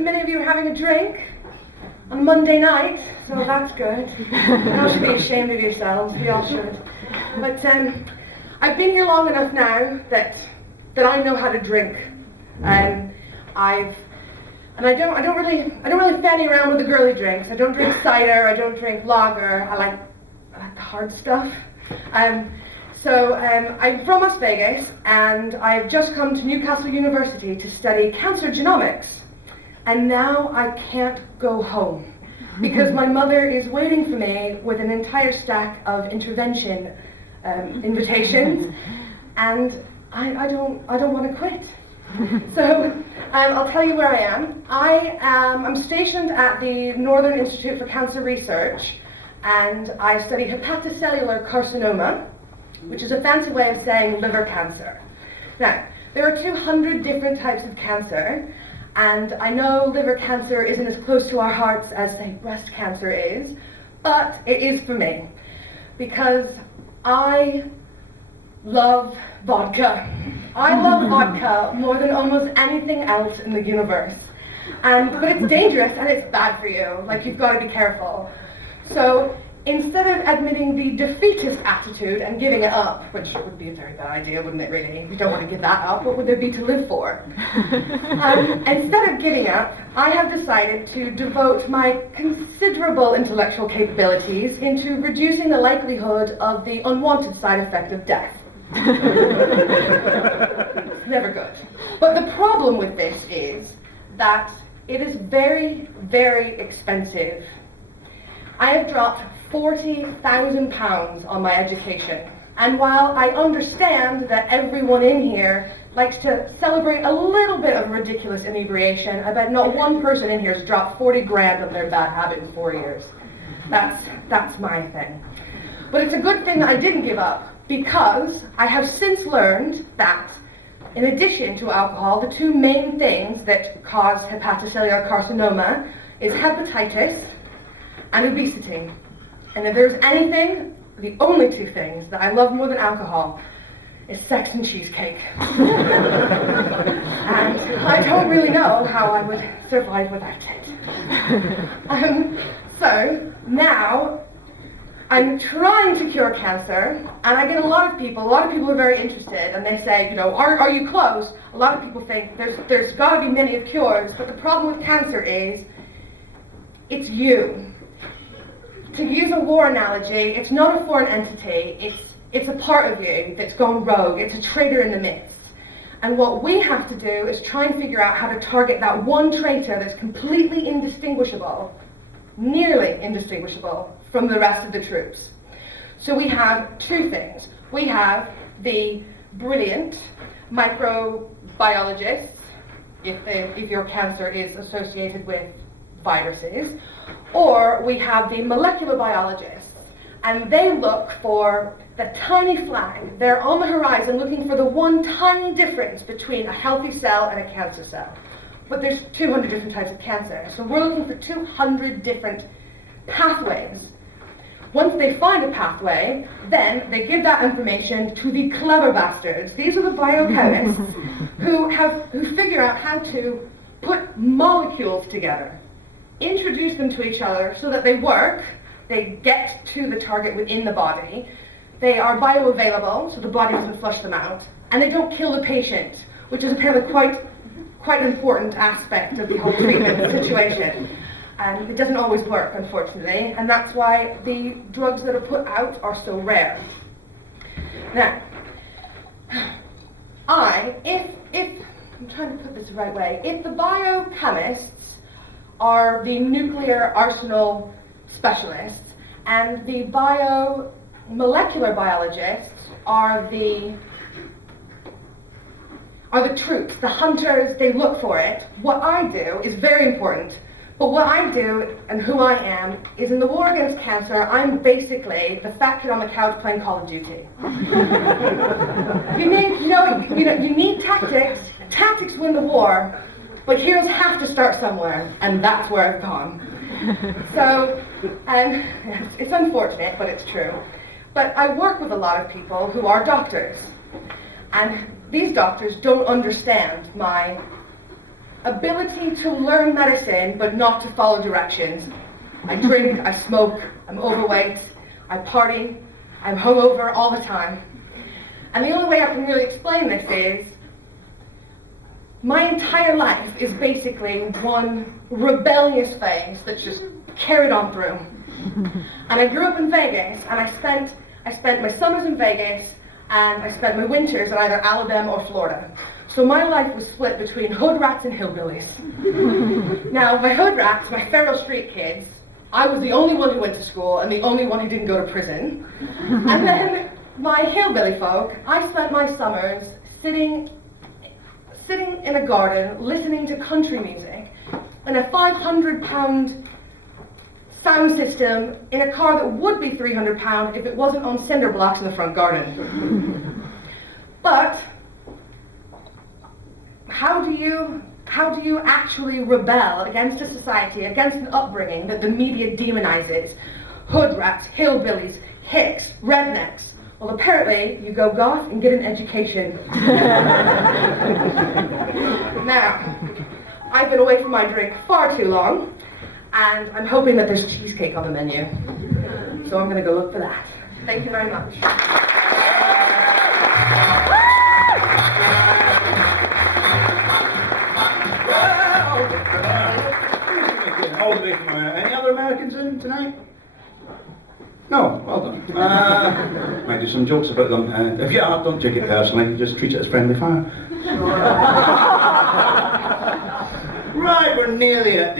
that many of you are having a drink on Monday night, so that's good. You all should be ashamed of yourselves, we all should. But I've been here long enough now that I know how to drink. I don't really fanny around with the girly drinks. I don't drink cider, I don't drink lager, I like the hard stuff. So I'm from Las Vegas, and I've just come to Newcastle University to study cancer genomics. And now I can't go home because my mother is waiting for me with an entire stack of intervention invitations, and I don't want to quit. So I'll tell you where I am. I'm stationed at the Northern Institute for Cancer Research, and I study hepatocellular carcinoma, which is a fancy way of saying liver cancer. Now, there are 200 different types of cancer, and I know liver cancer isn't as close to our hearts as, say, breast cancer is, but it is for me, because I love vodka. I love vodka more than almost anything else in the universe. But it's dangerous and it's bad for you, like you've got to be careful. So instead of admitting the defeatist attitude and giving it up, which would be a very bad idea, wouldn't it really? You don't want to give that up, what would there be to live for? Instead of giving up, I have decided to devote my considerable intellectual capabilities into reducing the likelihood of the unwanted side effect of death. It's never good. But the problem with this is that it is very, very expensive. I have dropped £40,000 on my education. And while I understand that everyone in here likes to celebrate a little bit of ridiculous inebriation, I bet not one person in here has dropped 40 grand on their bad habit in 4 years. That's my thing. But it's a good thing that I didn't give up, because I have since learned that, in addition to alcohol, the two main things that cause hepatocellular carcinoma is hepatitis and obesity. And if there's anything, the only two things that I love more than alcohol is sex and cheesecake. And I don't really know how I would survive without it. So now I'm trying to cure cancer, and I get a lot of people are very interested, and they say, you know, are you close? A lot of people think there's got to be many of cures, but the problem with cancer is it's you. To use a war analogy, it's not a foreign entity, it's a part of you that's gone rogue, it's a traitor in the midst. And what we have to do is try and figure out how to target that one traitor that's completely indistinguishable, nearly indistinguishable, from the rest of the troops. So we have two things. We have the brilliant microbiologists, if your cancer is associated with viruses, or we have the molecular biologists, and they look for the tiny flag. They're on the horizon looking for the one tiny difference between a healthy cell and a cancer cell. But there's 200 different types of cancer, so we're looking for 200 different pathways. Once they find a pathway, then they give that information to the clever bastards. These are the biochemists who figure out how to put molecules together, introduce them to each other so that they work, they get to the target within the body, they are bioavailable, so the body doesn't flush them out, and they don't kill the patient, which is apparently quite an important aspect of the whole treatment situation. It doesn't always work, unfortunately, and that's why the drugs that are put out are so rare. Now, if I'm trying to put this the right way, if the biochemists are the nuclear arsenal specialists, and the biomolecular biologists are the troops, the hunters, they look for it. What I do is very important. But what I do and who I am is, in the war against cancer, I'm basically the fat kid on the couch playing Call of Duty. You need tactics. Tactics win the war, but heroes have to start somewhere, and that's where I've gone. So, it's unfortunate, but it's true. But I work with a lot of people who are doctors, and these doctors don't understand my ability to learn medicine but not to follow directions. I drink, I smoke, I'm overweight, I party, I'm hungover all the time. And the only way I can really explain this is my entire life is basically one rebellious phase that's just carried on through. And I grew up in Vegas, and I spent my summers in Vegas, and I spent my winters in either Alabama or Florida. So my life was split between hood rats and hillbillies. Now, my hood rats, my feral street kids, I was the only one who went to school and the only one who didn't go to prison. And then my hillbilly folk, I spent my summers sitting in a garden, listening to country music, in a 500-pound sound system, in a car that would be 300 pounds if it wasn't on cinder blocks in the front garden. But how do you actually rebel against a society, against an upbringing that the media demonizes? Hood rats, hillbillies, hicks, rednecks. Well, apparently you go goth and get an education. Now, I've been away from my drink far too long, and I'm hoping that there's cheesecake on the menu. So I'm going to go look for that. Thank you very much. All the way from any other Americans in tonight? No, well done. Might do some jokes about them. If you are, don't take it personally, just treat it as friendly fire. Right, we're nearly at the